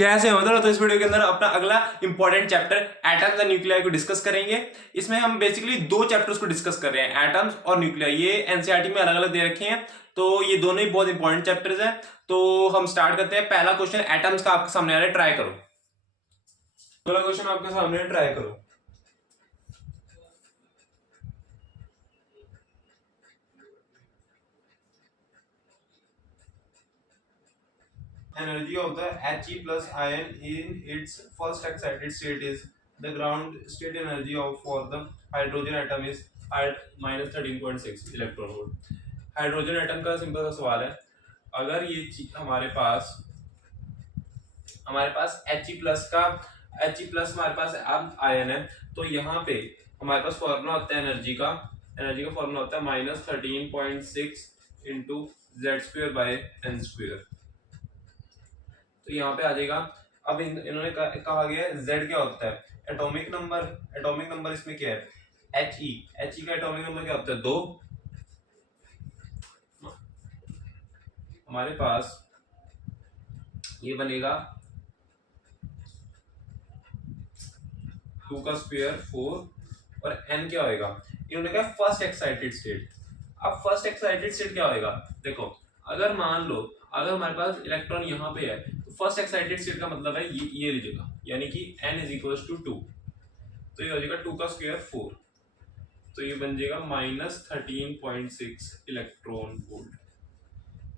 कैसे हो तो इस वीडियो के अंदर अपना अगला important chapter atoms and nuclei को डिस्कस करेंगे। इसमें हम बेसिकली दो चैप्टर्स को डिस्कस कर रहे हैं, एटम्स और न्यूक्लियाई। ये एनसीईआरटी में अलग अलग दे रखे हैं, तो ये दोनों ही बहुत इंपॉर्टेंट चैप्टर्स हैं। तो हम स्टार्ट करते हैं। पहला क्वेश्चन एटम्स का आपके सामने आ रहा है, ट्राई करो। पहला क्वेश्चन आपके सामने ट्राई करो। Energy of the He plus ion in its first excited state is the ground state energy of for the hydrogen atom is at minus 13.6 electron volt. Hydrogen atom का simple सा सवाल है। अगर ये हमारे पास He प्लस का हमारे पास अब आयन है, तो यहाँ पे हमारे पास फॉर्मूला होता है एनर्जी का फॉर्मूला होता है minus 13.6 into Z square by N square. तो यहाँ पे आ जाएगा। अब इन्होंने कहा गया है Z क्या होता है, एटॉमिक नंबर इसमें क्या है, He का एटॉमिक नंबर क्या होता है, 2। हमारे पास ये बनेगा 2 का स्क्वायर 4 और n क्या होएगा, इन्होंने कहा फर्स्ट एक्साइटेड स्टेट। अब फर्स्ट एक्साइटेड स्टेट क्या होएगा, देखो अगर मान लो अगर हमारे पास इलेक्ट्रॉन यहाँ पे है तो फर्स्ट एक्साइटेड स्टेट का मतलब है ये लीजिएगा, यानी कि n इज इक्वल टू 2, तो ये हो जाएगा 2 का स्क्वायर 4, तो ये बन जाएगा माइनस 13.6 इलेक्ट्रॉन वोल्ट।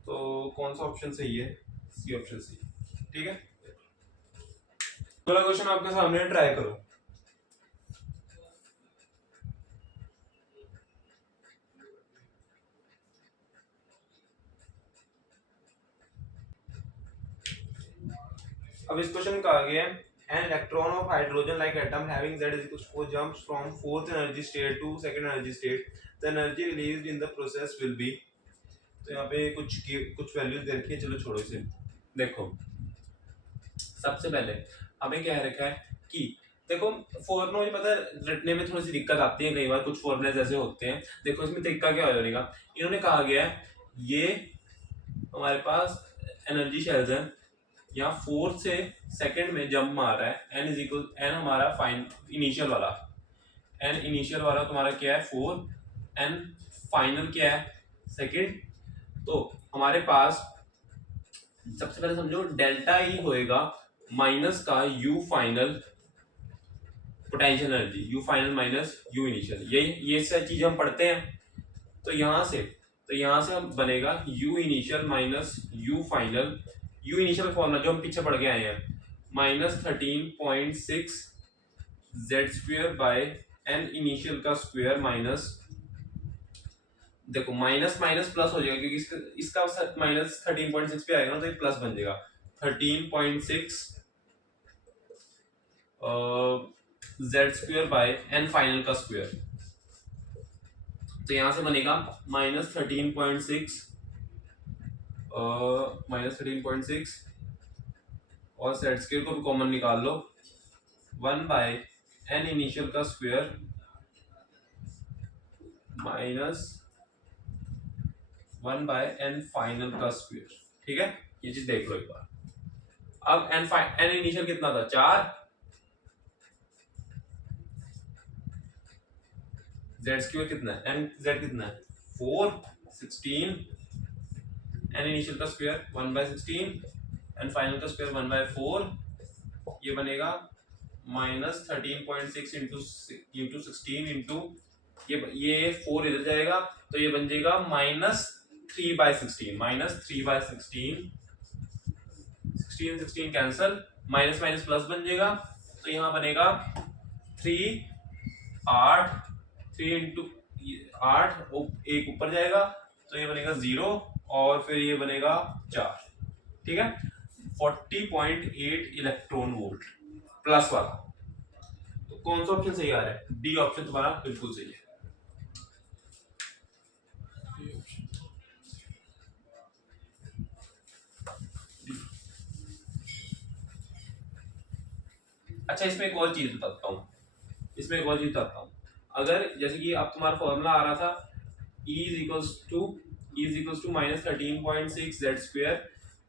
तो कौन सा ऑप्शन सही है, सी ऑप्शन सही है। ठीक है, अगला क्वेश्चन आपके सामने ट्राई करो। अब इस क्वेश्चन का आ गया है an electron of hydrogen like atom having z is equal to 4 jumps from fourth energy state to second energy state, the energy released in the process will be। तो यहाँ पे कुछ वैल्यूज दे रखी है, चलो छोड़ो इसे। देखो सबसे पहले हमें क्या रखा है कि देखो फॉर्मूला, मुझे पता है रटने में थोड़ी सी दिक्कत आती है, कई बार कुछ फॉर्मूले ऐसे होते हैं। देखो इसमें तरीका क्या हो जाएगा, इन्होंने कहा गया है ये हमारे पास एनर्जी शेल्स है, यहाँ फोर्थ से सेकंड में जंप मार रहा है, n इज इक्वल एन हमारा इनिशियल वाला तुम्हारा क्या है 4, n फाइनल क्या है सेकंड। तो हमारे पास सबसे पहले समझो डेल्टा ई होएगा माइनस का u final potential energy, u final minus u initial, ये सारी चीजें हम पढ़ते हैं। तो यहाँ से हम बनेगा u initial minus u final, u initial formula जो हम पीछे पढ़ के आए हैं minus 13.6 Z square by N initial का स्क्वायर माइनस, देखो माइनस माइनस प्लस हो जाएगा क्योंकि इसका माइनस 13.6 पे आएगा ना, तो ये प्लस बन जाएगा 13.6 Z square by N final का स्क्वायर। तो यहां से बनेगा माइनस 13.6 और जेड स्क्वायर को भी कॉमन निकाल लो, 1 बाय एन इनिशियल का square minus 1 by N final का स्क्वायर। ठीक है, ये चीज देख लो एक बार। अब एन इनिशियल कितना था 4, जेड स्क्वायर कितना है, एन जेड कितना है 4, 16, एन इनिशियल का स्क्वायर 1 बाय 16, एन फाइनल का स्क्वायर 1 बाय 4, ये बनेगा माइनस 13.6 इंटू 16 इंटू ये 4 इधर जाएगा, तो ये बन जाएगा minus 3 by 16, 16 cancel, minus minus plus बन जाएगा, तो यहाँ बनेगा 3 इंटू 8 एक ऊपर जाएगा, तो ये बनेगा 0 और फिर ये बनेगा 4। ठीक है, 40.8 इलेक्ट्रॉन वोल्ट प्लस वाला। तो कौन सा ऑप्शन सही आ रहा है, डी ऑप्शन तुम्हारा बिल्कुल सही है। अच्छा इसमें एक और चीज बताता हूँ, अगर जैसे कि अब तुम्हारा फॉर्मूला आ रहा था E is equals to minus 13.6 Z square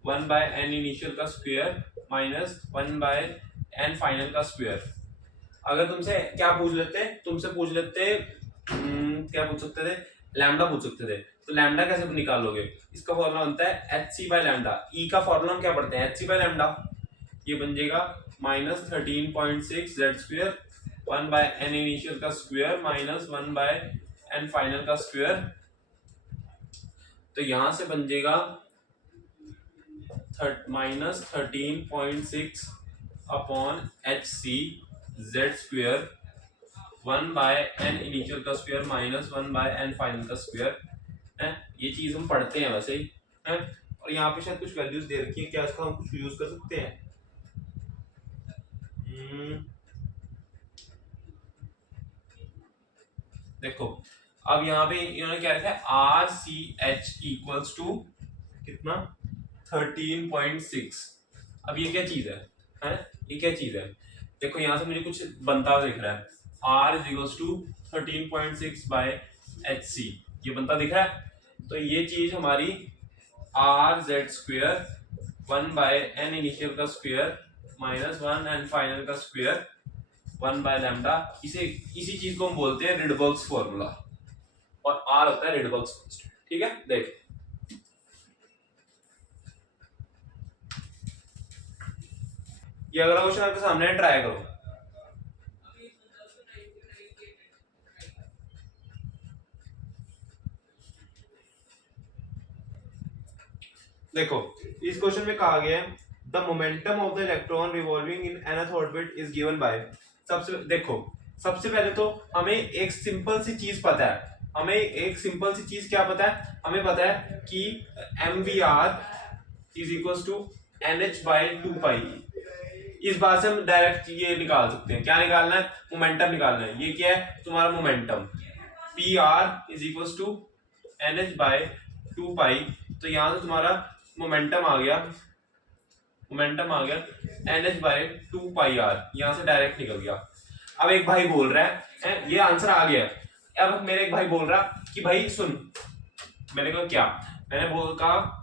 1 by N initial का स्क्वायर माइनस 1/n फाइनल का स्क्वायर। अगर तुमसे क्या पूछ लेते, तुमसे पूछ लेते क्या पूछ सकते थे, लैम्डा पूछ सकते थे। तो लैम्डा कैसे निकालोगे, इसका फॉर्मूला बनता है एच सी बाय लैम्डा। ई का फॉर्मूला हम क्या पढ़ते हैं, एच सी बाय लैम्डा। ये बन जाएगा minus 13.6 Z square 1/n initial का स्क्वायर माइनस 1/n फाइनल का स्क्वायर। तो यहां से बन जाएगा minus 13.6 upon H C Z square 1/n initial का स्क्वायर माइनस 1/n फाइनल का स्क्वायर है। ये चीज हम पढ़ते हैं वैसे ही है। और यहाँ पे शायद कुछ वैल्यूज दे रखी है, क्या इसका हम कुछ यूज कर सकते हैं। देखो अब यहाँ पे इन्होंने क्या रखा है, R C H equals to कितना 13.6। अब ये क्या चीज है, ये क्या चीज है। देखो यहाँ से मुझे कुछ बनता हुआ दिख रहा है, R is equals to 13.6 by H C, ये बनता दिख रहा है। तो ये चीज हमारी R Z square 1/n initial का स्क्वायर माइनस 1 फाइनल का स्क्वायर 1/लैम्डा, इसी चीज को हम बोलते हैं रिडबर्ग्स फॉर्मूला, और आर होता है रिडबर्ग्स कांस्टेंट। ठीक है, देख ये अगला क्वेश्चन आपके सामने है, ट्राई करो। देखो इस क्वेश्चन में कहा गया है the momentum of the electron revolving in nth orbit is given bye. देखो सबसे पहले तो हमें एक सिंपल सी चीज पता है, हमें एक सिंपल सी चीज क्या पता है, हमें पता है कि mvr is equal to nh/2 इस बात से हम डायरेक्ट ये निकाल सकते हैं। क्या निकालना है, मोमेंटम निकालना है। ये क्या है तुम्हारा momentum, pr is equal to nh/2। तो यहां से तुम्हारा मोमेंटम आ गया, nh/2πr, यहां से डायरेक्ट निकल गया। अब एक भाई बोल रहा है ये आंसर आ गया। अब मेरे एक भाई बोल रहा कि भाई सुन, मैंने कहा क्या, मैंने कहा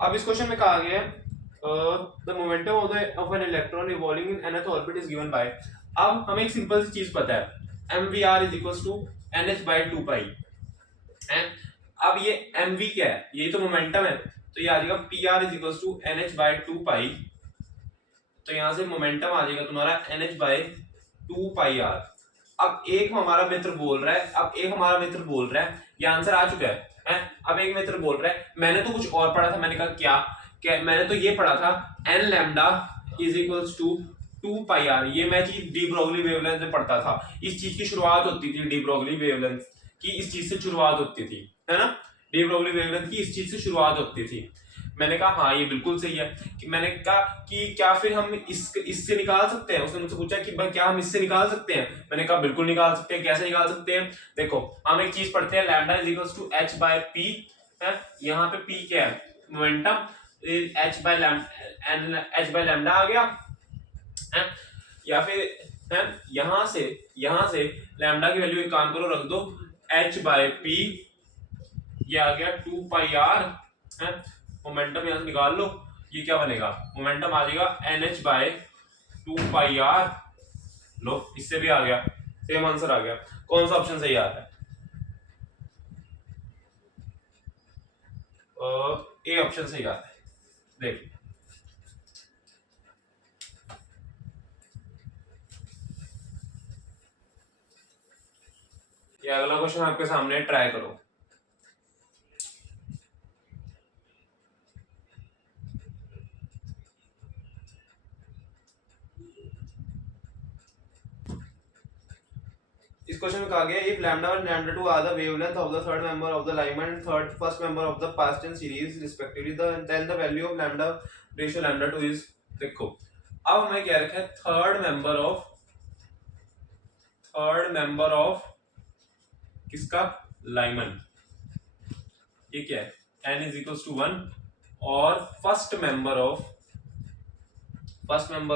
अब इस क्वेश्चन में कहा गया है the momentum of an electron revolving in nth orbit is given by. अब हमें एक सिंपल सी चीज पता है mvr is equal to nh/2 and अब ये mv क्या है, ये तो मोमेंटम है, तो ये आ जाएगा pr is equal to nh/2। तो यहां से मोमेंटम आ जाएगा तुम्हारा nh/2πr। अब एक हमारा मित्र बोल रहा है, ये आंसर आ चुका है। अब एक मित्र बोल रहा है मैंने तो कुछ और पढ़ा था, मैंने कहा क्या मैंने तो ये पढ़ा था n lambda is equals to 2πr। ये मैं चीज डी ब्रोगली वेवलेंथ में पढ़ता था, इस चीज की शुरुआत होती थी, डी ब्रोगली वेवलेंथ की इस चीज से शुरुआत होती थी, है ना, डी ब्रोगली वेवलेंथ की इस चीज से शुरुआत होती थी। मैंने कहा हाँ ये बिल्कुल सही है। कि मैंने कहा कि क्या फिर हम इससे निकाल सकते हैं, उसने मुझसे पूछा कि भाई क्या हम इससे निकाल सकते हैं, मैंने कहा बिल्कुल निकाल सकते हैं। कैसे निकाल सकते हैं, देखो हम एक चीज पढ़ते हैं lambda is equal to h/p है। यहाँ पे p क्या है, मोमेंटम, h/लैम्डा आ गया है। या फिर है यहाँ से लैम्डा की वैल्यू एक काम करो रख दो h/p, ये आ गया 2πr है। मोमेंटम यहां से निकाल लो, ये क्या बनेगा, मोमेंटम आ जाएगा nh/2πr। लो इससे भी आ गया, सेम आंसर आ गया। कौन सा ऑप्शन सही आ रहा है, ए ऑप्शन सही आ रहा है। देख ये अगला क्वेश्चन आपके सामने, ट्राई करो। इस क्वेश्चन में कहा गया if lambda 1 lambda 2 are the wavelength of the third member of the Lyman and first member of the Paschen series respectively then the value of lambda ratio lambda 2 is. देखो अब हमें क्या रखा है, third member of किसका, Lyman, ये क्या है n इज इक्वल टू 1, और फर्स्ट मेंबर ऑफ पास्टन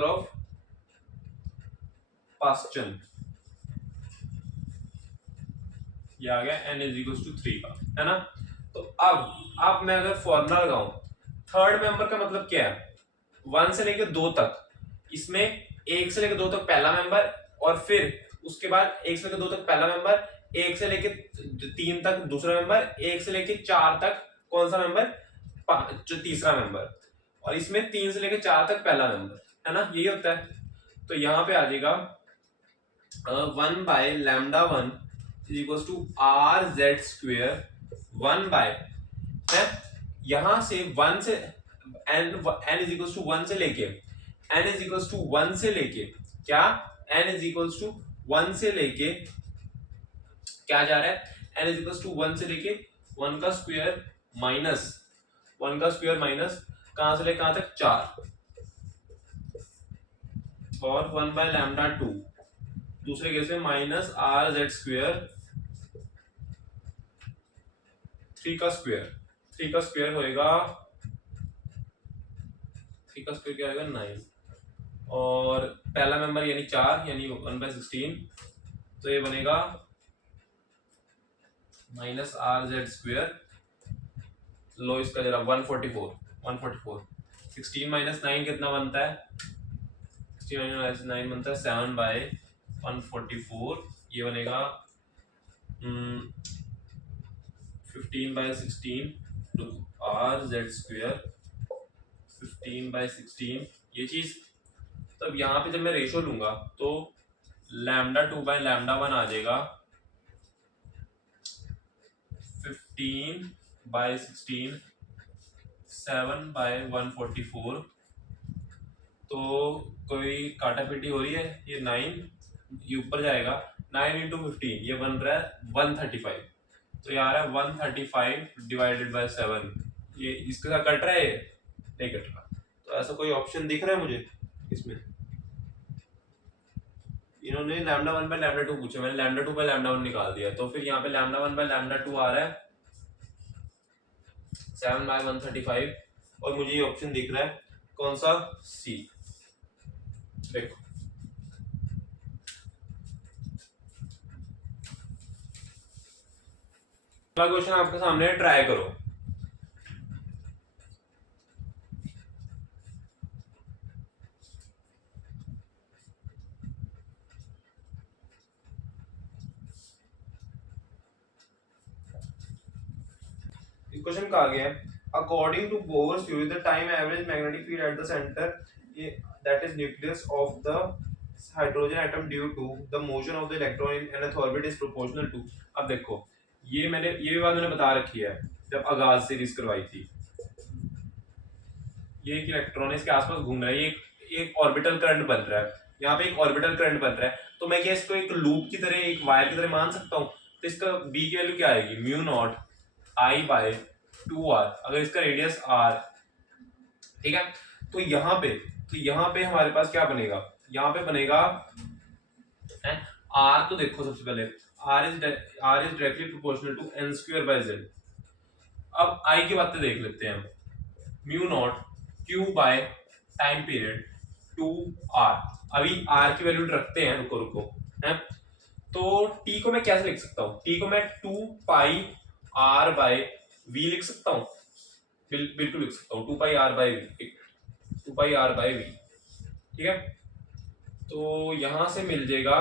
ये आ गया n इज इक्वल टू 3 का, है ना। तो अब मैं अगर फॉर्मूला लगाऊं, थर्ड मेंबर का मतलब क्या है, 1 से लेकर 2 तक, इसमें 1 से लेकर 2 तक पहला मेंबर, और फिर उसके बाद 1 से लेकर 2 तक पहला मेंबर, 1 से लेकर 3 तक दूसरा मेंबर, 1 से लेकर 4 तक कौन सा मेंबर, जो तीसरा मेंबर, और इसमें 3 से लेकर 4 तक पहला मेंबर, है ना, यही होता है। तो यहाँ पे आ जाएगा 1 बाय lambda 1 is equal to R Z square 1 by, है, यहां से 1 से n इज इक्वल टू 1 से लेके n इज इक्वल टू 1 से लेके क्या, n इज इक्वल टू 1 से लेके क्या जा रहा है, n इज इक्वल टू 1 से लेके 1 का स्क्वायर माइनस 1 का स्क्वायर माइनस कहां से लेके कहां तक 4, और 1 बाय लैम्डा 2 दूसरे केस में माइनस आर जेड स्क्वायर 3 का स्क्वायर, 3 का स्क्वायर होएगा, 3 का स्क्वायर क्या आएगा 9, और पहला मेंबर यानी 4 यानी 1 बाय 16, तो ये बनेगा माइनस आर जेड स्क्वायर, लो इसका जरा 144 16 माइनस 9 कितना बनता है, 16 माइनस 9 बनता है 7 बाय 144, ये बनेगा 15 by 16 R Z square 15 by 16 ये चीज। तब यहाँ पे जब मैं रेशो लूंगा तो लैम्डा 2 बाय लैम्डा 1 आ जाएगा 15 बाय 16 7 बाय 144, तो कोई काटा पीटी हो रही है, ये 9 ये ऊपर जाएगा, 9 इंटू 15 ये बन रहा है 135, तो ये आ रहा है 135 डिवाइडेड बाय 7, ये इसके साथ कट रहा है, नहीं कट रहा। तो ऐसा कोई ऑप्शन दिख रहा है मुझे इसमें, इन्होंने लैम्डा 1 बाय लैम्डा 2 पूछा, मैंने लैम्डा 2 बाय लैम्डा 1 निकाल दिया, तो फिर यहाँ पे लैम्डा 1 बाय लैम्डा 2 आ रहा है 7 बाय 135, और मुझे ये ऑप्शन दिख रहा है कौन सा, सी। देखो अगला क्वेश्चन आपके सामने है, ट्राई करो। क्वेश्चन कहा गया है, according to Bohr's theory the time average magnetic field at the centre that is nucleus of the hydrogen atom due to the motion of the electron in N orbit is proportional to. अब देखो ये भी बात मैंने बता रखी है जब आगाज सीरीज करवाई थी, ये एक इलेक्ट्रॉन इसके आसपास घूम रहा है, ये एक ऑर्बिटल करंट बन रहा है, यहाँ पे एक ऑर्बिटल करंट बन रहा है, तो मैं क्या इसको एक लूप की तरह एक वायर की तरह मान सकता हूँ, तो इसका बी की वैल्यू क्या आएगी, mu not I bye 2r, अगर इसका रेडियस r, ठीक है। तो यहाँ पे हमारे पास क्या बनेगा, यहाँ पे बनेगा r, तो देखो सबसे पहले r is directly proportional to n square by z। अब i की बातें देख लेते हैं, mu naught q by time period 2r, अभी r की वैल्यू रखते हैं, रुको है, तो t को मैं कैसे लिख सकता हूँ, t को मैं 2 पाई r बाय v लिख सकता हूँ, बिल्कुल लिख सकता हूँ 2 पाई r बाय v, ठीक है। तो यहां से मिल जाएगा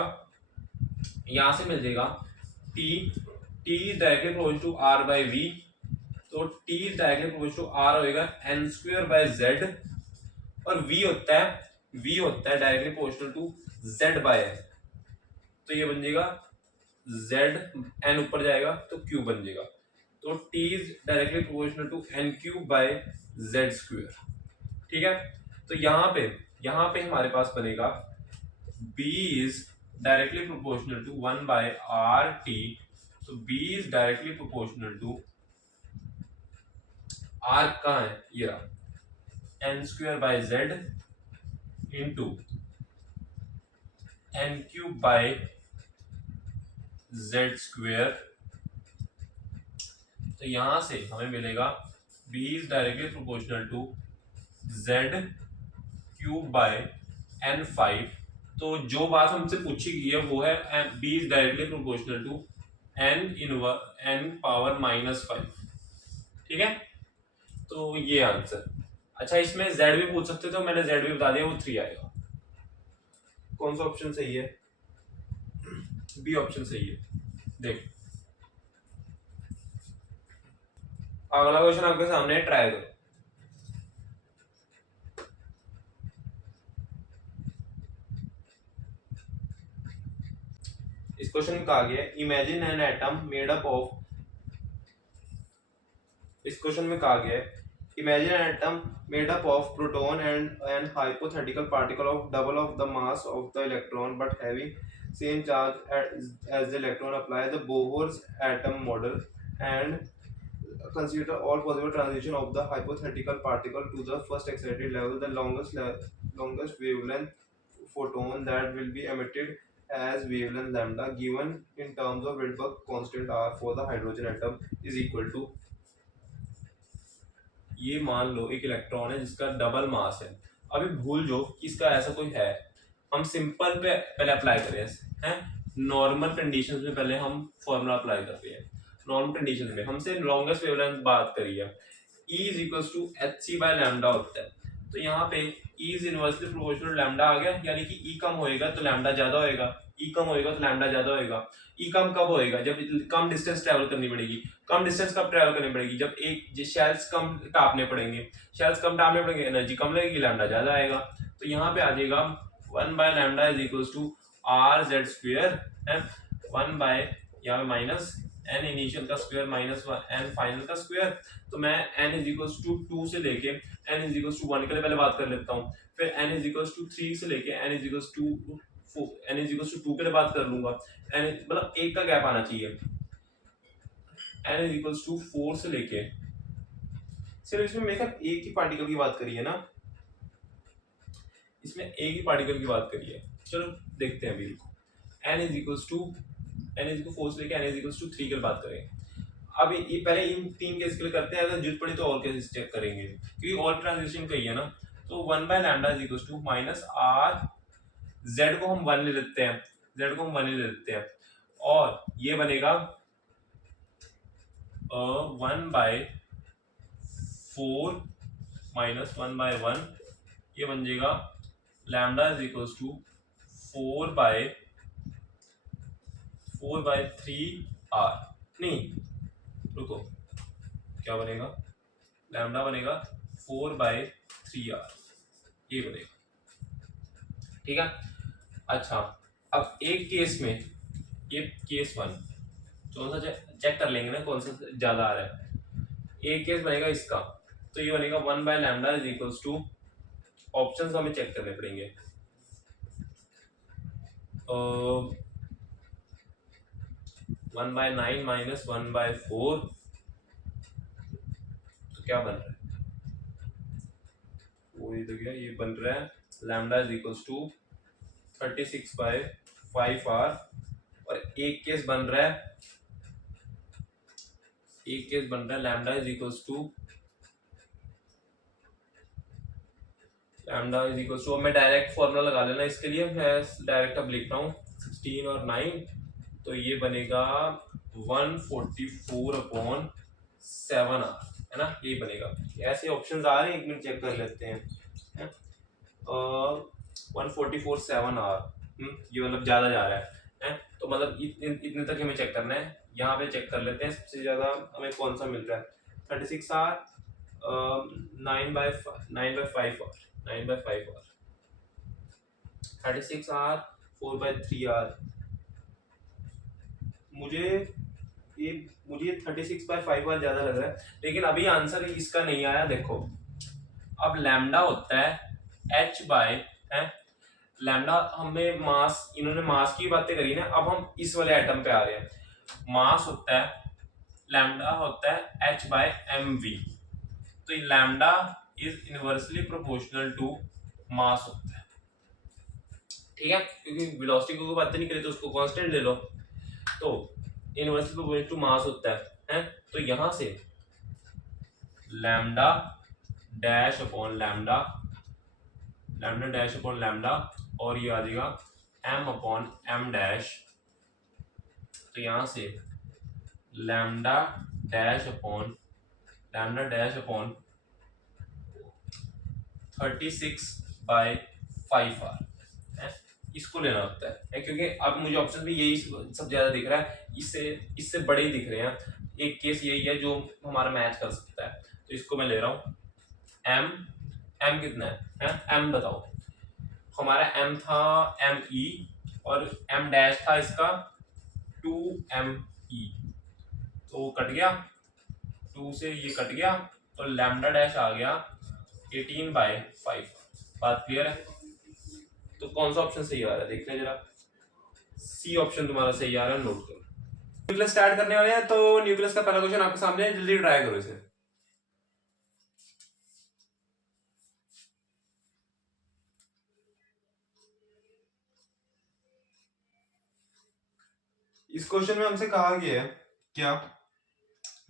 t directly proportional to r by v, तो t directly proportional to r होएगा n स्क्वायर बाय z, और v होता है directly proportional to z by n, तो ये बन जाएगा z, n ऊपर जाएगा तो q बन जाएगा, तो t is directly proportional to n cube by z square, ठीक है। तो यहाँ पे हमारे पास बनेगा b is directly proportional to 1 by r t, तो b is directly proportional to r कहाँ है, ये रहा n square by z into n cube by z square, तो यहां से हमें मिलेगा b is directly proportional to z cube by n5, तो जो बात हमसे पूछी गई है वो है b is directly proportional to n power -5। ठीक है, तो ये आंसर। अच्छा, इसमें z भी पूछ सकते थे, मैंने z भी बता दिया, वो 3 आएगा। कौन सा ऑप्शन सही है? बी ऑप्शन सही है। देख, अगला क्वेश्चन आपके सामने है, ट्राई करो। इस क्वेश्चन में कहा गया है imagine an atom made up of, इस क्वेश्चन में कहा गया है imagine an atom made up of proton and an hypothetical particle of double of the mass of the electron but having same charge as the electron. Apply the Bohr's atom model and consider all possible transition of the hypothetical particle to the first excited level. The longest wavelength photon that will be emitted as wavelength lambda given in terms of Rydberg constant R for the hydrogen atom is equal to, ये मान लो एक electron है जिसका double मास है। अभी भूल जो कि इसका ऐसा कोई है, हम सिंपल पे पहले अप्लाई करें हैं, नॉर्मल कंडीशंस में पहले हम फॉर्मूला अप्लाई करते हैं। नॉर्मल कंडीशंस में हमसे लॉन्गेस्ट वेवलेंथ बात करी है, E is equals to hc by lambda होता है। तो यहाँ पे E is inversely proportional lambda आ गया, यानी कि E कम होएगा तो लैम्डा ज्यादा होएगा, E कम होएगा तो लैम्डा ज्यादा होएगा। E कम कब होएगा? जब कम डिस्टेंस ट्रैवल करनी पड़ेगी। कम डिस्टेंस कब ट्रैवल करनी पड़ेगी? जब एक शेल्स कम टापने पड़ेंगे, शेल्स कम टापने पड़ेंगे, एनर्जी कम लगेगी, लैम्डा ज्यादा आएगा। तो यहाँ पे आ जाएगा 1 बाय lambda is equals to R Z square है, 1 बाय यहाँ पे माइनस n इनिशियल का स्क्वायर माइनस n फाइनल का स्क्वायर। तो मैं n इज इक्वल्स टू 2 से लेके n इज इक्वल्स टू 1 के लिए पहले बात कर लेता हूँ, फिर n इज इक्वल्स टू 3 से लेके n इज इक्वल्स टू 2 के लिए बात कर लूंगा। n मतलब एक का गैप आना चाहिए। n इज इक्वल्स टू 4 से लेके, सिर्फ इसमें मेरे ख्याल एक ही पार्टिकल की बात करी है ना, इसमें एक ही पार्टिकल की बात करी है। चलो देखते हैं अभी, n इज इक्वल्स टू 4 से लेके n इज इक्वल्स टू 3 के लिए बात करें। अब ये पहले इन 3 केस के लिए करते हैं, अगर जरूरत पड़ी तो और केसेस चेक करेंगे, क्योंकि और ट्रांजिशन कही है ना। तो 1 बाय lambda is equals to minus R, z को हम 1 ले लेते हैं, z को हम 1 ले लेते हैं, और ये बनेगा 1 बाय 4 माइनस 1 बाय 1, ये बन जाएगा lambda is equals to 4 by 3 R. नहीं रुको, क्या बनेगा? लैम्डा बनेगा 4 बाय 3 आर, ये बनेगा। ठीक है, अच्छा अब एक केस में, ये केस 1 कौन सा चेक कर लेंगे ना, कौन सा ज्यादा आ रहा है। एक केस बनेगा इसका, तो ये बनेगा 1 बाय lambda is equals to, options हमें चेक करने पड़ेंगे। 1 बाय 9 माइनस 1 बाय 4, तो क्या बन रहा है? वो ये तो गया, ये बन रहा है lambda is equals to 36 by 5 R. और एक केस बन रहा है, लैम्डा इज इक्वल्स टू मैं डायरेक्ट फॉर्मूला लगा लेना इसके लिए, मैं डायरेक्ट अब लिख रहा हूँ 16 और 9, तो ये बनेगा 144 अपॉन 7 आर, है ना, ये बनेगा। ऐसे ऑप्शंस आ रहे हैं, एक मिनट चेक कर लेते हैं। 144 7 आर, ये मतलब ज्यादा जा रहा है, तो मतलब इतने तक हमें चेक करना है। यहाँ पे चेक कर लेते हैं सबसे ज्यादा हमें कौन सा मिल रहा है। 36 R, 9 by 5 R, 36 R, 4 by 3 R. मुझे 36 बाय 5 आर ज्यादा लग रहा है, लेकिन अभी आंसर इसका नहीं आया। देखो, अब लैम्डा होता है h बाय, लैम्डा हमें मास, इन्होंने मास की बातें करी ना, अब हम इस वाले एटम पे आ रहे हैं। मास होता है, लैम्डा होता है h बाय mv, तो lambda is inversely proportional to mass होता है। ठीक है, क्योंकि वेलोसिटी को बातें नहीं करी तो उसको कांस्टेंट ले लो, तो इनवर्सली प्रोपोर्शनल टू मास होता है। तो यहां से लैम्डा डैश अपॉन लैम्डा, और ये आ जाएगा m अपॉन m डैश। तो यहां से लैम्डा डैश अपॉन 36/5R है, इसको लेना होता है क्योंकि अब मुझे ऑप्शन में यही सब ज्यादा दिख रहा है, इससे इससे बड़े ही दिख रहे हैं। एक केस यही है जो हमारा मैच कर सकता है, तो इसको मैं ले रहा हूँ। एम एम कितना है एम बताओ। हमारा एम था एम ई और एम डैश था इसका 2 ME, तो कट गया, 2 से ये कट गया, तो लैम्डा डैश आ गया 18/5। बात क्लियर है? तो कौन सा ऑप्शन सही आ रहा है देख लें जरा। सी ऑप्शन तुम्हारा सही आ रहा है, नोट करो। न्यूक्लियस स्टार्ट करने वाले हैं, तो न्यूक्लियस का पहला क्वेश्चन आपके सामने है, जल्दी ट्राई करो इसे। इस क्वेश्चन में हमसे कहा गया है क्या,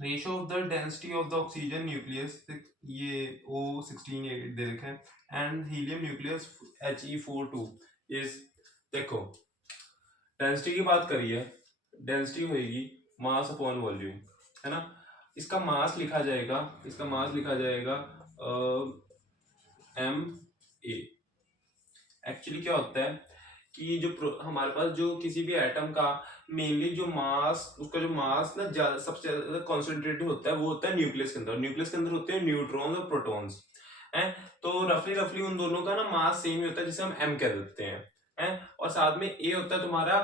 ratio of the density of the oxygen nucleus, ये O16 दे रखा है, and helium nucleus He42 is, देखो डेंसिटी की बात करिए, डेंसिटी होगी मास अपॉन वॉल्यूम, है ना। इसका मास लिखा जाएगा MA। एक्चुअली क्या होता है कि जो हमारे पास जो किसी भी एटम का मेनली जो मास, उसका जो मास ना सबसे ज्यादा कॉन्सेंट्रेटेड होता है, वो होता है न्यूक्लियस के अंदर। न्यूक्लियस के अंदर होते हैं न्यूट्रॉन्स और प्रोटॉन्स हैं, तो रफली उन दोनों का ना मास सेम ही होता है, जिसे हम M कह देते हैं और साथ में A होता है तुम्हारा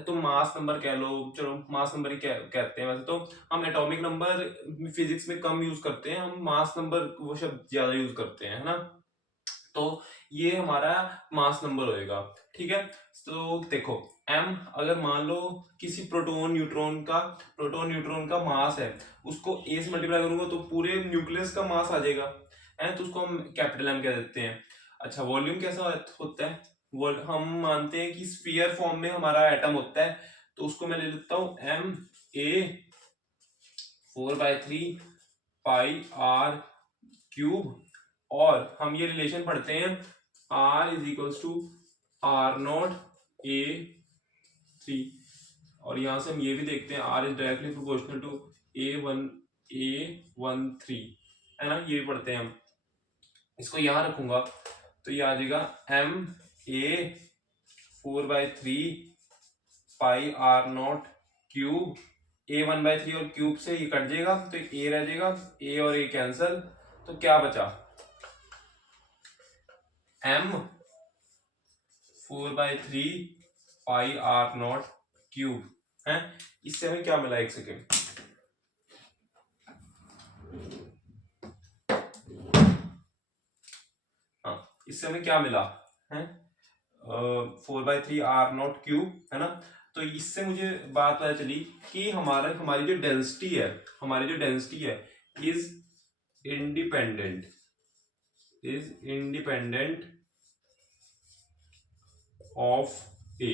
तो मास नंबर कह लो, चलो मास नंबर ही कहते हैं। वैसे तो हम एटॉमिक नंबर फिजिक्स में कम यूज करते हैं, हम मास नंबर वो शब्द ज्यादा यूज करते हैं, है ना। तो ये हमारा मास नंबर होएगा, ठीक है। तो देखो m, अगर मान लो किसी प्रोटॉन न्यूट्रॉन का मास है, उसको a से मल्टीप्लाई करूंगा तो पूरे न्यूक्लियस का मास आ जाएगा, है, तो उसको हम कैपिटल M कह देते हैं। अच्छा वॉल्यूम कैसा होता है, हम मानते हैं कि स्फीयर फॉर्म में हमारा एटम होता है, तो उसको मैं ले लेता हूँ MA4/3πr³। और हम ये रिलेशन पढ़ते हैं R=R0A3, और यहां से हम ये भी देखते हैं R is directly proportional to A13, है ना, ये भी पढ़ते हैं हम। इसको यहां रखूंगा तो ये आ जाएगा MA4/3πr0³। A1/3 और क्यूब से ये कट जाएगा तो A रह जाएगा, A और A कैंसल, तो क्या बचा M4/3πr0³ है। इससे हमें क्या मिला, एक सेकेंड, हाँ इससे हमें क्या मिला है 4/3r0³ है ना। तो इससे मुझे बात पता चली कि हमारी जो डेंसिटी है is independent of A।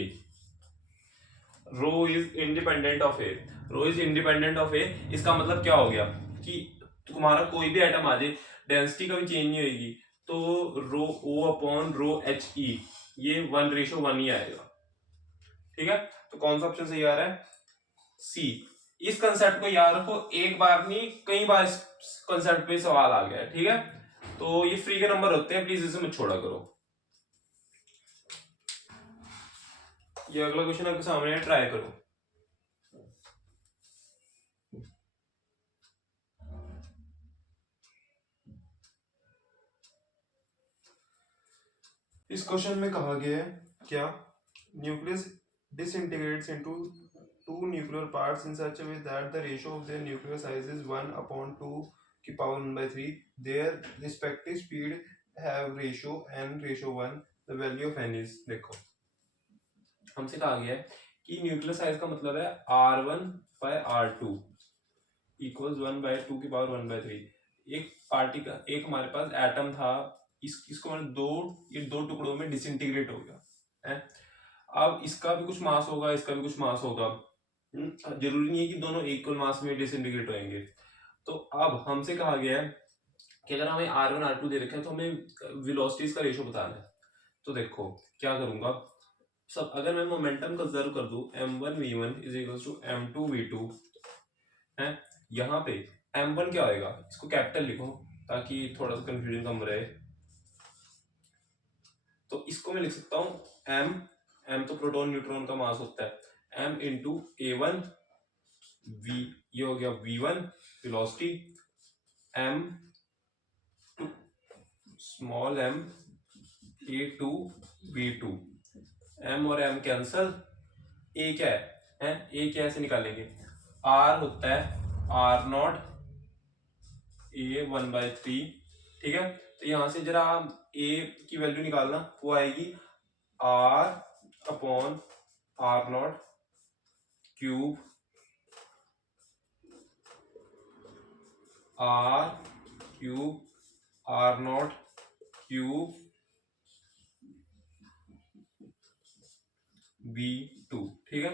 Rho is independent of A. इसका मतलब क्या हो गया कि तुम्हारा कोई भी एटम आ जाए, डेंसिटी कभी चेंज नहीं होगी, तो रो O/ρHe ये 1:1 ही आएगा, ठीक है। तो कौन सा ऑप्शन सही आ रहा है, सी। इस कंसेप्ट को याद रखो, एक बार नहीं कई बार इस कंसेप्ट पे सवाल आ गया है, ठीक है। तो ये फ्री के नंबर होते हैं, प्लीज इसे मत छोड़ा करो। ये अगला क्वेश्चन आपके सामने है, ट्राई करो। इस क्वेश्चन में कहा गया है क्या, nucleus disintegrates into two nuclear parts in such a way that the ratio of their nuclear size is 1/2⁻⁻�3. Their respective speed have ratio n/1. The value of n is, देखो हमसे कहा गया है कि न्यूक्लियर साइज का मतलब है R1/R2 equals 1/2⁻⁻1/3। एक पार्टिकल, एक हमारे पास एटम था, इसको ये दो टुकड़ों में डिसइंटीग्रेट हो गया है। अब इसका भी कुछ मास होगा, इसका भी कुछ मास होगा, जरूरी नहीं है कि दोनों इक्वल मास में डिसइंटीग्रेट होंगे। तो अब हमसे कहा गया है कि अगर हमें R1 R2 दे रखा है तो हमें वेलोसिटीज का रेशियो बताना है। तो देखो क्या करूंगा, सब अगर मैं मोमेंटम कंजर्व कर दूं M1 V1 is equal to M2 V2, है। यहाँ पे M1 क्या होएगा, इसको कैपिटल लिखो ताकि थोड़ा सा कंफ्यूजन कम रहे। तो इसको मैं लिख सकता हूँ M तो प्रोटॉन न्यूट्रॉन का मास होता है, M इंटू A1 V, ये हो गया V1 velocity, M small m A2 V2, M और M कैंसल, A क्या है A क्या ऐसे निकालेंगे, R होता है R0 A1/3, ठीक है। तो यहां से जरा A की वैल्यू निकालना, वो आएगी R/R0 cube R cube R0 cube V2, ठीक है,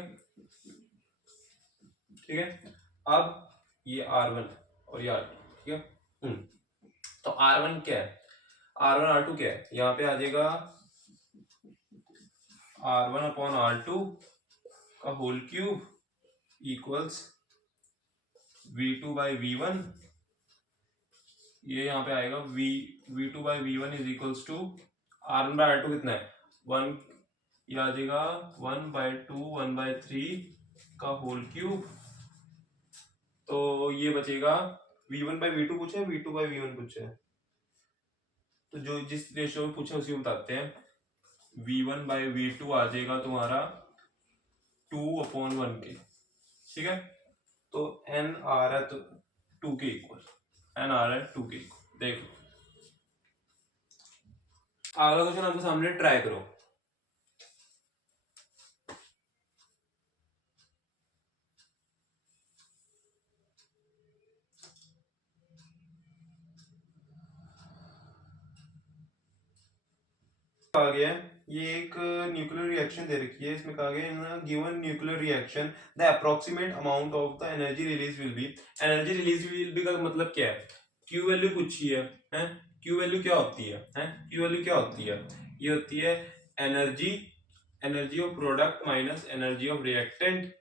ठीक है। अब ये R1 और ये R2, ठीक है। तो R1 क्या है, R1 R2 क्या है, यहाँ पे आ जाएगा R1/R2 का होल क्यूब इक्वल्स V2/V1, ये यहाँ पे आएगा V2/V1 is equals to R1/R2 कितना है 1, ये आ जाएगा 1/2 1/3 का होल क्यूब। तो ये बचेगा V1/V2 पूछे, V2/V1 पूछे, तो जो जिस रेशियो में पूछे उसी में बताते हैं। V1/V2 आ जाएगा तुम्हारा 2/1 के, ठीक है। तो n आ रहा है तो 2 के इक्वल, n आ रहा है 2 के इक्वल। देख लो अगला क्वेश्चन आपके सामने, ट्राई करो। कहा गया है, ये एक न्यूक्लियर रिएक्शन दे रखी है, इसमें कहा गया in given nuclear reaction the approximate amount of the energy release will be. Energy release will be का मतलब क्या है, क्यू वैल्यू पूछी है, क्यू वैल्यू क्या होती है, क्यू वैल्यू क्या होती है, ये होती है energy, energy of product minus energy of reactant.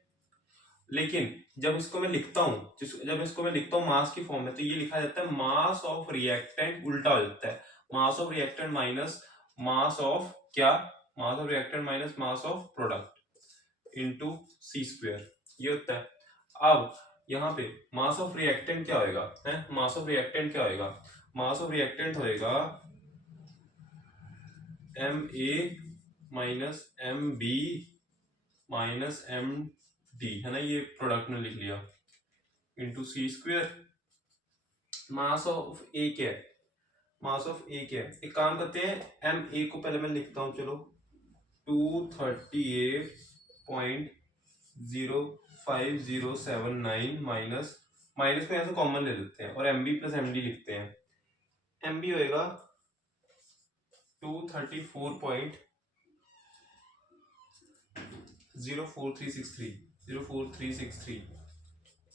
लेकिन जब इसको मैं लिखता हूँ, जब इसको मैं लिखता हूँ मास की फॉर्म में, तो ये लिखा जाता है मास ऑफ रिएक्टेंट, उल्टा हो जाता है, mass of reactant minus mass of क्या, mass of reactant minus mass of product into c square, ये होता है। अब यहाँ पे मास ऑफ रिएक्टेंट क्या होएगा, मास ऑफ रिएक्टेंट क्या होएगा, मास ऑफ रिएक्टेंट होएगा MA minus MB minus MD, है ना, ये प्रोडक्ट में लिख लिया, into c square. Mass of A क्या है, मास ऑफ ए क्या है, एक काम करते हैं, एम ए को पहले मैं लिखता हूं, चलो 238.05079 माइनस, माइनस को यहां से कॉमन ले लेते हैं और M B plus M D लिखते हैं। एम बी होएगा 234.04363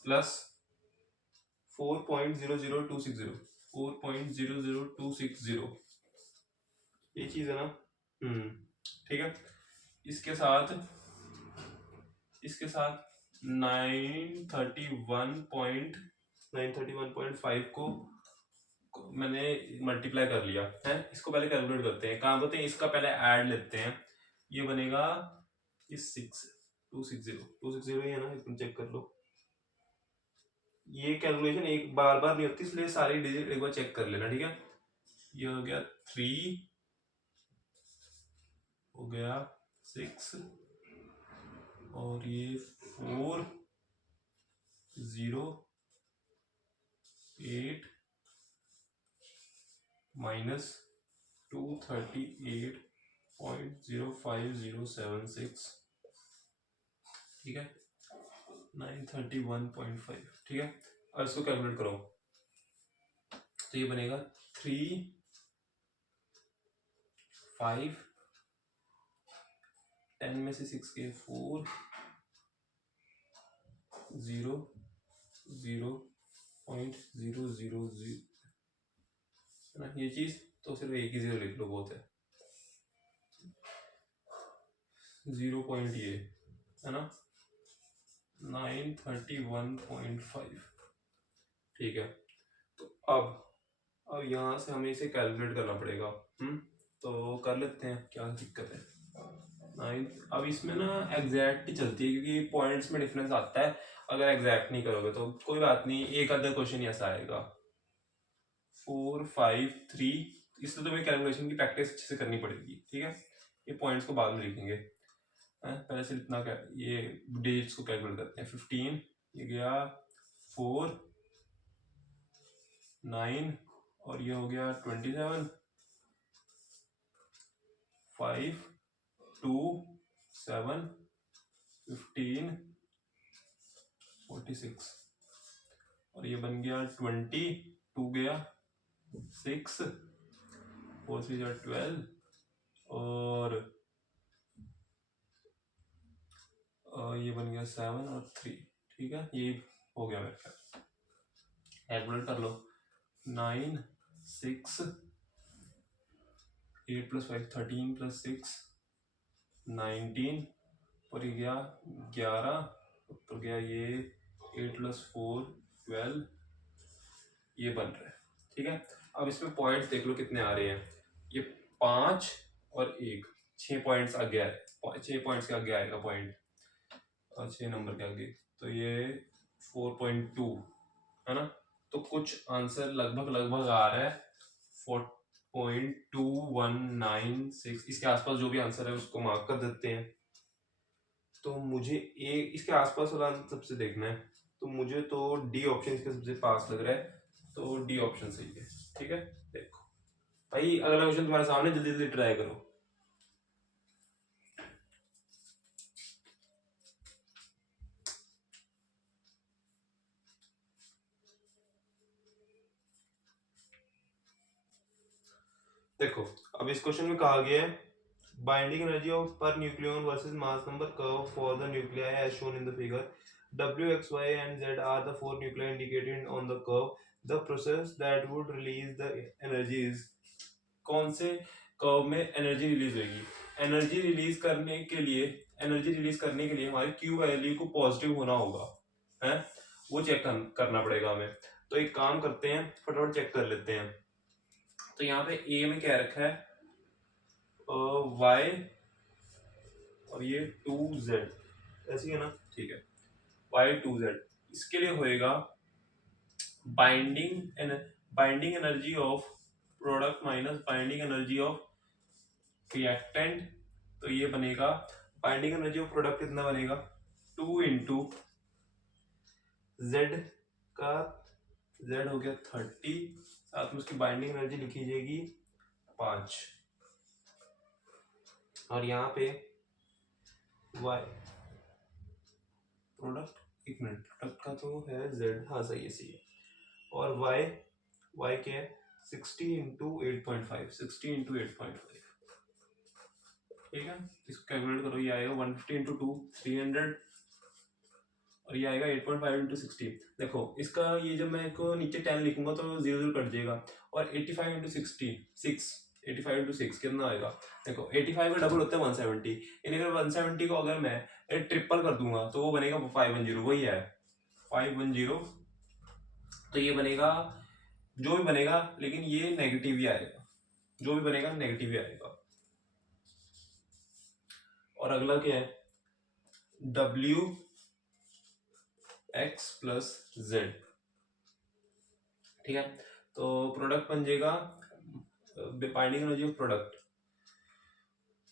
प्लस 4.00260, 4.00260, ये चीज है ना, ठीक है। इसके साथ 931.5 को मैंने मल्टीप्लाई कर लिया है। इसको पहले कैलकुलेट करते हैं, काम करते हैं, इसका पहले ऐड लेते हैं, ये बनेगा इस 260 ही है ना, इसको चेक कर लो। ये कैलकुलेशन एक बार बार नहीं होती, इसलिए सारी डिजिट एक बार चेक कर लेना, ठीक है। ये हो गया 3, हो गया 6 और ये 408 माइनस 238.05076, ठीक है, 931.5, ठीक है। अब इसको कैलकुलेट करो, तो ये बनेगा 3 5 10 में से 6 के 4 0 0.000, है ना, ये चीज तो सिर्फ एक ही 0 लिख लो, बहुत है, 0 पॉइंट ये है ना, 931.5। ठीक है, तो अब यहाँ से हमें इसे कैलकुलेट करना पड़ेगा। तो कर लेते हैं, क्या दिक्कत है। 9, अब इसमें ना एग्जैक्ट ही चलती है क्योंकि पॉइंट्स में डिफरेंस आता है। अगर एग्जैक्ट नहीं करोगे तो कोई बात नहीं, एक आधा क्वेश्चन ऐसा आएगा। 4 5 3, इसलिए तुम्हें कैलकुलेशन की प्रैक्टिस अच्छे से करनी पड़ेगी। ठीक है, ये पॉइंट्स को बाद में लिखेंगे। पहले से इतना क्या, ये डिजिट्स को कैलकुलेट करते हैं। 15 ये गया 4 9 और ये हो गया 27 5 2 7 15 46 और ये बन गया 20 2 गया 6 4 3 12 और ये बन गया 7 और 3। ठीक है, ये हो गया मेरे ख्याल। कैलकुलेट कर लो। 9 6 8 + 5 13 + 6 19 और ये गया 11 ऊपर गया ये 8 + 4 12, ये बन रहा है। ठीक है, अब इसमें पॉइंट्स देख लो कितने आ रहे हैं। ये 5 और 1, 6 पॉइंट्स आगे आए, 6 पॉइंट्स के आगे आएगा पॉइंट, और 6 नंबर के आगे, तो ये 4.2 है ना। तो कुछ आंसर लगभग आ रहा है 4.2196, इसके आसपास जो भी आंसर है उसको मार्क कर देते हैं। तो मुझे इसके आसपास वाला सबसे देखना है, तो मुझे तो डी ऑप्शन इसके सबसे पास लग रहा है, तो डी ऑप्शन सही है। ठीक है, देखो भाई अगला क्वेश्चन तुम्हारे सामने, जल्दी जल्दी ट्राई करो। देखो अब इस क्वेश्चन में कहा गया है binding energy of per nucleon versus mass number curve for the nuclei as shown in the figure. W, X, Y and Z are the 4 nuclei indicated on the curve. The process that would release the energy is, कौन से curve में energy release होगी। Energy release करने के लिए हमारे Q value को positive होना होगा, है वो चेक करना पड़ेगा हमें। तो एक काम करते हैं, फटाफट चेक कर लेते हैं। तो यहाँ पे ए में क्या रखा है, y और ये 2z, ऐसी है ना। ठीक है, y 2z, इसके लिए होएगा binding energy of product minus binding energy of reactant. तो ये बनेगा बाइंडिंग एनर्जी ऑफ प्रोडक्ट कितना बनेगा, 2 इंटू z का, z हो गया 30, साथ में उसकी बाइंडिंग एनर्जी लिखी जाएगी 5, और यहाँ पे y प्रोडक्ट, एक मिनट, प्रोडक्ट का तो है z, हाँ सही है, और y क्या है 60 इंटू 8.5, 60 इंटू 8.5। ठीक है, इसको कैलकुलेट करो, ये आएगा 150 इंटू 2 300, और ये आएगा 8.5 इंटू 60। देखो इसका ये जब मैं इसको नीचे 10 लिखूंगा तो 0 कट जाएगा, और 85 इंटू 60 6, 85 इंटू 6 कितना आएगा। देखो 85 का डबल होता है 170, यानी अगर 170 को अगर मैं ट्रिपल कर दूंगा तो वो बनेगा 510, वही है 510। तो ये बनेगा, जो भी बनेगा, लेकिन ये नेगेटिव ही आएगा, जो भी बनेगा नेगेटिव ही आएगा। और अगला क्या है, W X प्लस Z। ठीक है, तो प्रोडक्ट बन जाएगा बाइंडिंग एनर्जी ऑफ प्रोडक्ट,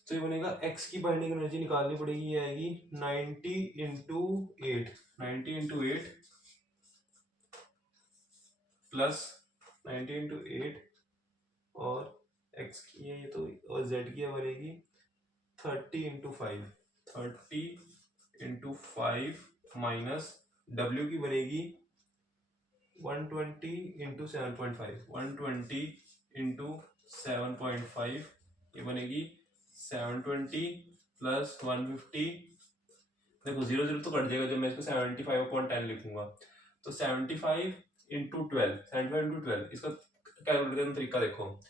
तो ये बनेगा x की बाइंडिंग एनर्जी निकालनी पड़ेगी, ये आएगी 90 इंटू 8, 90 इंटू 8 प्लस 90 इंटू 8, और x की है ये तो, और z की बनेगी 30 इंटू 5, 30 इंटू 5 माइनस w की बनेगी 120 इंटू 7.5, 120 इंटू 7.5, ये बनेगी 720 प्लस 150। देखो 0 तो कट जाएगा जब मैं इसको 75/10 लिखूंगा, तो 75 इंटू 12, 75 इंटू 12, इसका कैलकुलेट करने का तरीका देखो।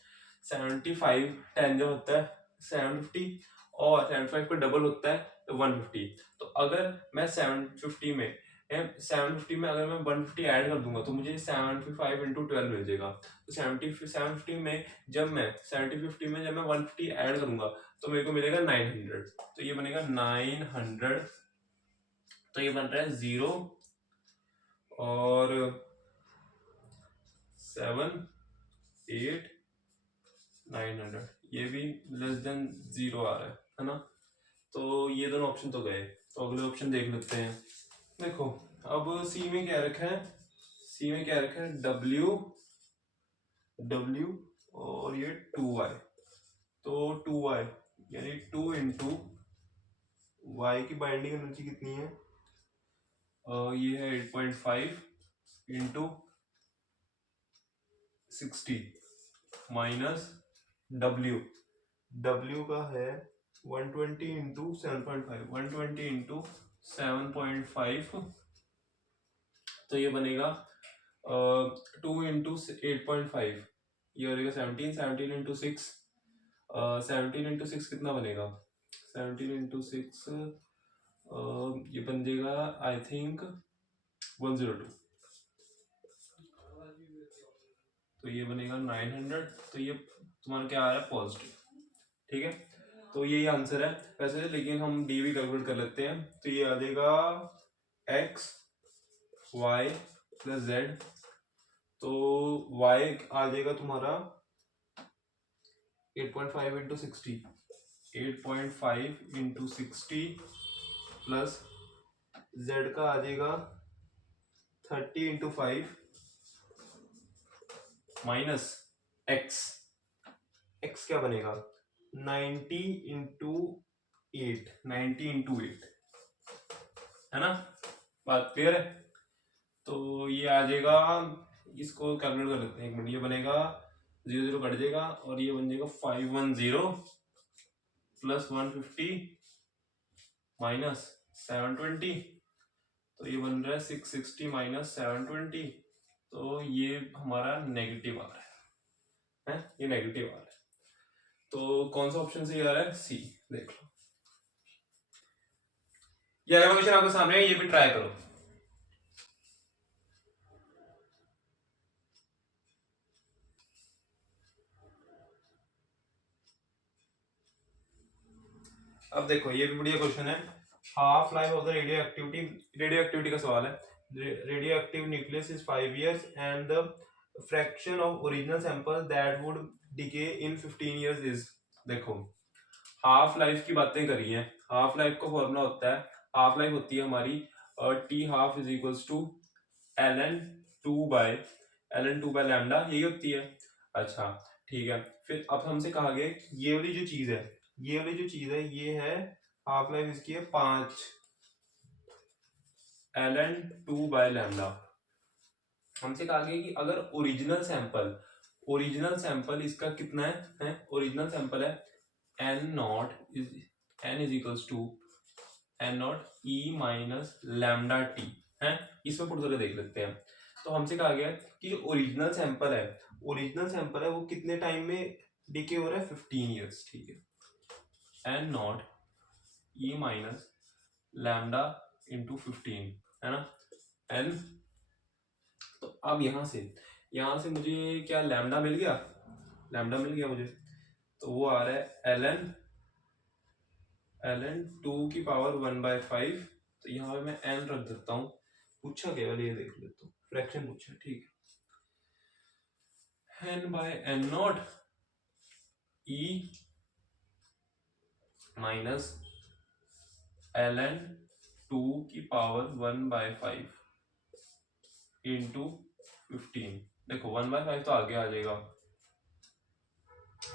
75 10 जो होता है 750, और 75 का डबल होता है 150। तो अगर मैं 750 में अगर मैं 150 ऐड कर दूंगा तो मुझे 75 इंटू 12 मिल जाएगा। तो 750 में जब मैं 750 में जब मैं 150 ऐड करूंगा तो मेरे को मिलेगा 900। तो ये बनेगा 900। तो ये बन रहा है 0 और 7 8 900, ये भी लेस देन 0 आ रहा है ना। तो ये दोनों ऑप्शन तो गए। तो अगले ऑप्शन देख लेते हैं। देखो अब सी में क्या रखा है, सी में क्या रखा है W और ये 2y। तो 2y यानी 2 इंटू वाई की बाइंडिंग एनर्जी कितनी है, ये है 8.5 इंटू 60 माइनस W का है 120 इंटू 7.5, 120 इंटू 7.5। तो ये बनेगा 2 इंटू 8.5, ये बनेगा 17, 17 इंटू 6, 17 इंटू 6 कितना बनेगा, 17 इंटू 6 ये बन जाएगा आई थिंक 102। तो ये बनेगा 900। तो ये तुम्हारा क्या आ रहा है, पॉजिटिव। ठीक है, तो यही आंसर है वैसे, लेकिन हम डी भी कैलकुलेट कर लेते हैं। तो ये आ जाएगा x y प्लस z। तो y आ जाएगा तुम्हारा 8.5 इंटू 60, 8.5 इंटू 60 प्लस z का आ जाएगा 30 इंटू 5 माइनस x क्या बनेगा 90 इंटू 8, 90 इंटू 8 है ना, बात क्लियर है। तो ये आ जाएगा, इसको कैलकुलेट कर लेते हैं एक मिनट। ये बनेगा 0 0 कट जाएगा और ये बन जाएगा 510 प्लस 150 माइनस 720। तो ये बन रहा है 660 माइनस 720। तो ये हमारा नेगेटिव आ रहा है, ये नेगेटिव आ रहा है। तो कौन सा ऑप्शन सही आ रहा है, सी। देख लो, ये अगला क्वेश्चन आपके सामने है, ये भी ट्राई करो। अब देखो ये भी बढ़िया क्वेश्चन है। Half life of the radio activity का सवाल है। Radio active nucleus is 5 years and the fraction of original sample that would decay in 15 years is. देखो हाफ लाइफ की बातें करी हैं। हाफ लाइफ का फॉर्मूला होता है, हाफ लाइफ होती है हमारी T half is equals to ln 2 by lambda, यही होती है। अच्छा ठीक है, फिर अब हमसे कहा गया ये वाली जो चीज है, ये वाली जो चीज है ये है हाफ लाइफ इसकी है 5 ln 2 बाय लैम्डा। हमसे कहा गया कि अगर ओरिजिनल सैंपल इसका कितना है ओरिजिनल सैंपल है n is equals to N naught E minus lambda T है। इसमें पुट करके देख लेते हैं। तो हमसे कहा गया कि जो ओरिजिनल सैंपल है वो कितने टाइम में डिके हो रहा है, 15 years। ठीक है, N naught E minus lambda into 15 है ना, एन। तो अब यहां से मुझे क्या लैम्डा मिल गया मुझे। तो वो आ रहा है ln 2 की पावर 1/5। तो यहाँ पे मैं n रख देता हूँ, पूछा केवल ये देख लेता हूँ, फ्रैक्शन पूछा। ठीक है, n by n naught e minus ln 2 की पावर 1/5 इंटू 15। देखो 1/5 तो आगे आ जाएगा,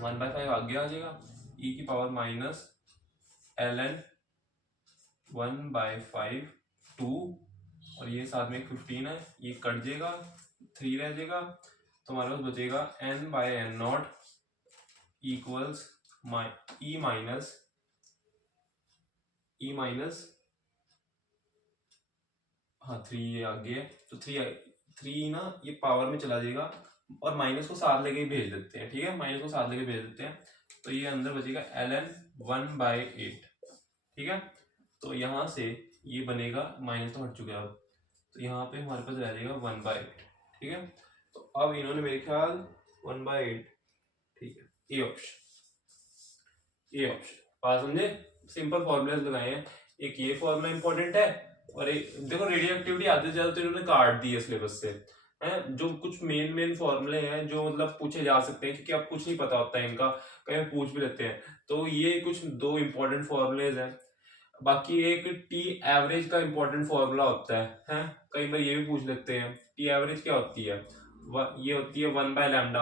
1/5 आगे आ जाएगा, e की पावर माइनस ln 1/5 2, और ये साथ में 15 है, ये कट जाएगा, 3 रह जाएगा। तो हमारे पास बचेगा n by N naught equals E minus हाँ 3 ये आगे है। तो 3 ना ये पावर में चला जाएगा और माइनस को साथ लेके भेज देते हैं। ठीक है, माइनस को साथ लेके भेज देते हैं। तो ये अंदर बचेगा ln 1/8। ठीक है, तो यहाँ से ये बनेगा, माइनस तो हट चुका है अब, तो यहाँ पे हमारे पास रह जाएगा 1/8। ठीक है, तो अब इन्होंने मेरे ख्याल 1/8, ठीक है, ये ऑप्शन बात समझे। सिंपल फॉर्मूले लगाए हैं, एक ये फॉर्मूला इंपॉर्टेंट है, और एक देखो रेडियो एक्टिविटी आते ज्यादा तो इन्होंने काट दी है सिलेबस से, है जो कुछ मेन फॉर्मूले हैं जो मतलब पूछे जा सकते हैं, क्योंकि अब कुछ नहीं पता होता है इनका, कहीं पूछ भी लेते हैं, तो ये कुछ दो इंपॉर्टेंट फॉर्मूलेज हैं। बाकी एक टी एवरेज का इंपॉर्टेंट फॉर्मूला होता है, कई बार ये भी पूछ लेते हैं, टी एवरेज क्या होती है, ये होती है 1/λ,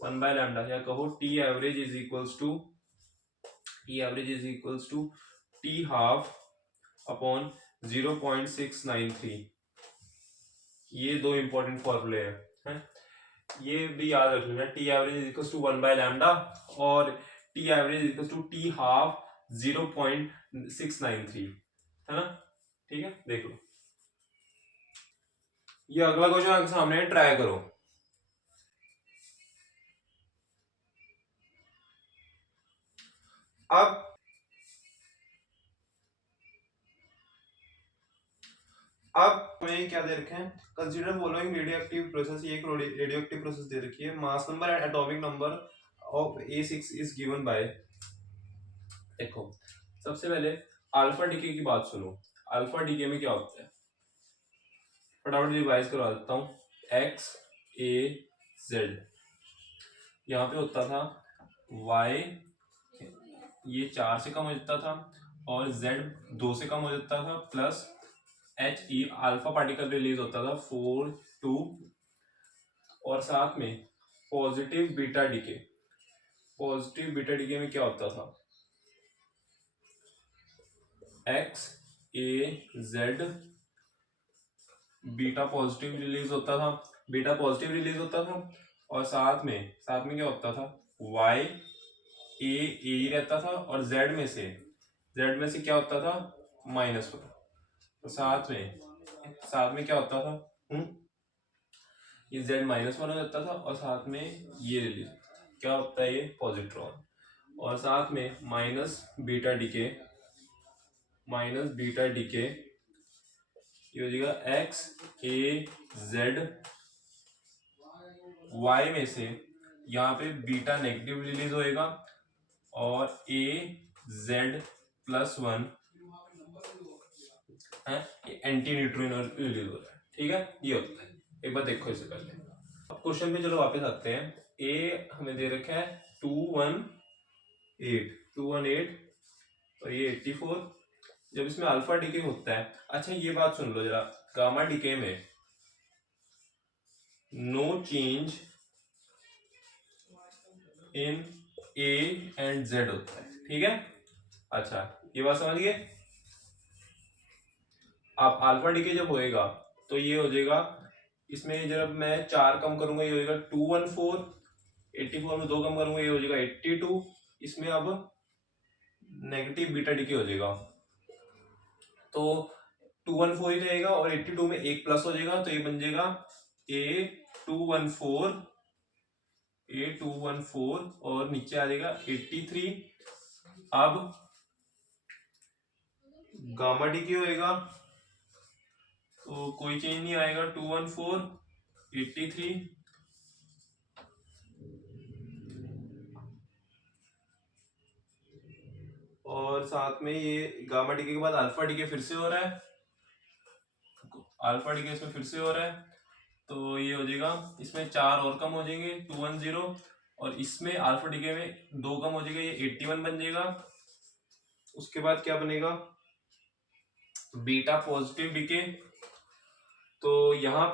1/λ, या कहो T average is equals to, T average is equals to T half upon 0.693। ये दो इंपॉर्टेंट फॉर्मूले हैं, ये भी याद रख लेना, T average is equals to 1/λ और T average is equals to T half 0.693, है ना। ठीक है, देख लो, ये अगला क्वेश्चन आपके सामने है, ट्राई करो। अब हमें क्या दे रखे हैं, consider following radio active process, ये एक रेडियो एक्टिव प्रोसेस दे रखी है, mass number and atomic number of A6 is given bye, देखो सबसे पहले अल्फा डीके की बात सुनो, अल्फा डीके में क्या होता है, फटाफट रिवाइज करवा देता हूँ, एक्स ए जेड, यहाँ पे होता था वाई, ये 4 से कम हो जाता था, और जेड 2 से कम हो जाता था, plus H E alpha particle release होता था 4 2, और साथ में positive beta decay, positive beta decay में क्या होता था, एक्स ए जेड बीटा पॉजिटिव रिलीज होता था, बीटा पॉजिटिव रिलीज होता था, और साथ में क्या होता था, वाई ए ही रहता था, और जेड में से क्या होता था, -1, तो साथ में क्या होता था, ये Z-1 हो जाता था, और साथ में ये रिलीज क्या होता है, ये पॉजिट्रॉन, और साथ में माइनस बीटा डीके ये हो जाएगा एक्स ए जेड, वाई में से यहाँ पे बीटा नेगेटिव रिलीज होएगा, और ए जेड +1 है, ये एंटी न्यूट्रिनो रिलीज हो रहा है। ठीक है, ये होता है, एक बार देखो इसे पहले। अब क्वेश्चन पे चलो वापस आते हैं, ए हमें दे रखा है 218 और ये 84, जब इसमें अल्फा डीके होता है, अच्छा ये बात सुन लो जरा, गामा डीके में no change in A and Z होता है, ठीक है। अच्छा ये बात समझ गए। अब अल्फा डीके जब होएगा तो ये हो जाएगा, इसमें जब मैं 4 कम करूंगा ये हो जाएगा 214, 84 में 2 कम करूंगा ये हो जाएगा 82, इसमें अब नेगेटिव बीटा डीके हो जाएगा, तो 214 ही रहेगा, और 82 में एक प्लस हो जाएगा, तो ये बन जाएगा A214 और नीचे आ जाएगा 83। अब गामा डीके होएगा तो कोई चेंज नहीं आएगा, 214 83, और साथ में ये गामा डीके के बाद अल्फा डीके फिर से हो रहा है, अल्फा डीके इसमें फिर से हो रहा है, तो ये हो जाएगा, इसमें 4 और कम हो जाएंगे 210, और इसमें अल्फा डीके में 2 कम हो जाएगा, ये 81 बन जाएगा। उसके बाद क्या बनेगा, बीटा पॉजिटिव डीके, तो यहाँ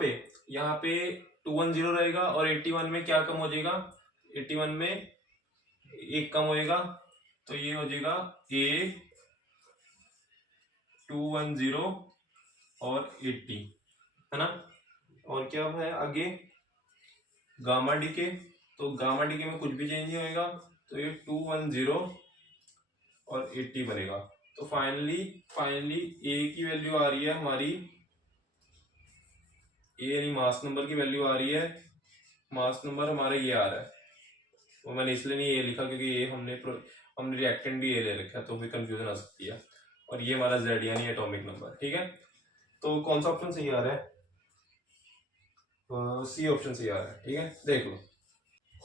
पे 210 रहेगा, और 81 में क्या कम हो जाएगा, 81 में एक कम होएगा, तो ये हो जाएगा A210 और 80, है ना। और क्या है आगे, गामा डीके, तो गामा डीके में कुछ भी चेंज नहीं होएगा, तो ये 210 और 80 बनेगा। तो फाइनली ए की वैल्यू आ रही है हमारी, ए यानी मास नंबर की वैल्यू आ रही है, मास नंबर हमारा ये आ रहा है, वो मैंने इसलिए नहीं ये लिखा क्योंकि ये हमने रिएक्टेंट भी ये ले रखा है, तो फिर कंफ्यूजन आ सकती है। और ये हमारा Z यानी एटॉमिक नंबर। ठीक है, तो कौन सा ऑप्शन सही आ रहा है? सी ऑप्शन सही आ रहा है। ठीक है, देख लो।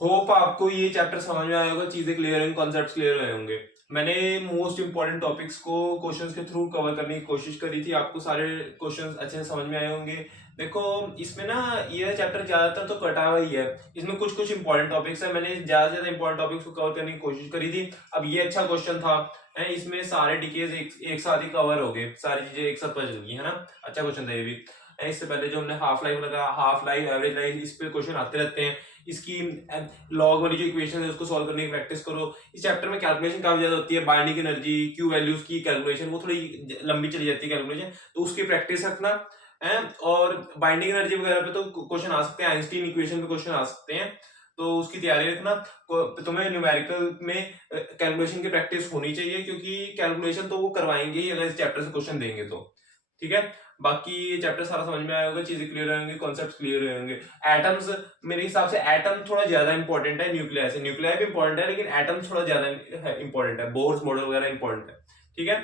होप आपको ये चैप्टर समझ में आया होगा, चीजें क्लियर हैं, कॉन्सेप्ट्स क्लियर हुए होंगे। मैंने मोस्ट इंपॉर्टेंट टॉपिक्स को क्वेश्चंस के थ्रू कवर करने की कोशिश करी थी, आपको सारे क्वेश्चंस अच्छे से समझ में आए होंगे। देखो इसमें ना ये चैप्टर ज्यादातर तो कटा हुआ ही है, इसमें कुछ कुछ इंपॉर्टेंट टॉपिक्स है, मैंने ज्यादा से ज्यादा इंपॉर्टेंट टॉपिक्स को कवर करने की कोशिश करी थी। अब ये अच्छा क्वेश्चन था है, इसमें सारे डिकेज एक साथ ही कवर हो गए, सारी चीजें एक साथ पता चल गई है ना, अच्छा क्वेश्चन था ये भी। इससे पहले जो हमने हाफ लाइफ लगा, हाफ लाइफ, एवरेज लाइफ, इस पे क्वेश्चन आते रहते हैं। इसकी लॉग वाली जो इक्वेशन है उसको सॉल्व करने की प्रैक्टिस करो। इस चैप्टर में कैलकुलेशन काफी ज्यादा होती है, बाइंडिंग एनर्जी, क्यू वैल्यूज की कैलकुलेशन, वो थोड़ी लंबी चली जाती है कैलकुलेशन, तो उसकी प्रैक्टिस रखना है। और बाइंडिंग एनर्जी वगैरह पे तो क्वेश्चन आ सकते हैं, आइंस्टीन इक्वेशन पे क्वेश्चन आ सकते हैं, तो उसकी तैयारी रखना। तुम्हें न्यूमेरिकल में कैलकुलेशन की प्रैक्टिस होनी चाहिए, क्योंकि कैलकुलेशन तो वो करवाएंगे ही अगर इस चैप्टर से क्वेश्चन देंगे तो। ठीक है, बाकी ये चैप्टर सारा समझ में आया होगा, चीजें क्लियर होंगी, कॉन्सेप्ट क्लियर होंगे। एटम्स, मेरे हिसाब से एटम थोड़ा ज्यादा इंपॉर्टेंट है न्यूक्लियर से, न्यूक्लियर भी इंपॉर्टेंट है लेकिन एटम थोड़ा ज्यादा इंपॉर्टेंट है, बोर्स मॉडल वगैरह इंपॉर्टेंट है। ठीक है,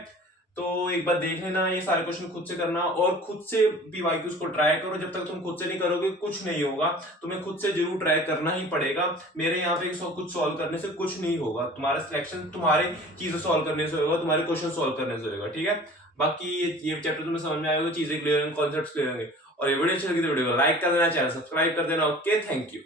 तो एक बार देख लेना, ये सारे क्वेश्चन खुद से करना और खुद से पीवाईक्यूज को ट्राई करो। जब तक तुम खुद से नहीं करोगे कुछ नहीं होगा, तुम्हें खुद से जरूर ट्राई करना ही पड़ेगा। मेरे यहाँ पे कुछ सॉल्व करने से कुछ नहीं होगा, तुम्हारा सिलेक्शन तुम्हारे चीजें सॉल्व करने से होगा, तुम्हारे क्वेश्चन सॉल्व करने से होगा। ठीक है, बाकी ये चैप्टर तुम्हें समझ में आएगा, चीजें क्लियर होंगे, कॉन्सेप्ट्स क्लियर होंगे। और ये वीडियो अच्छी लगी तो वीडियो को लाइक कर देना, चैनल सब्सक्राइब कर देना। Okay, thank you.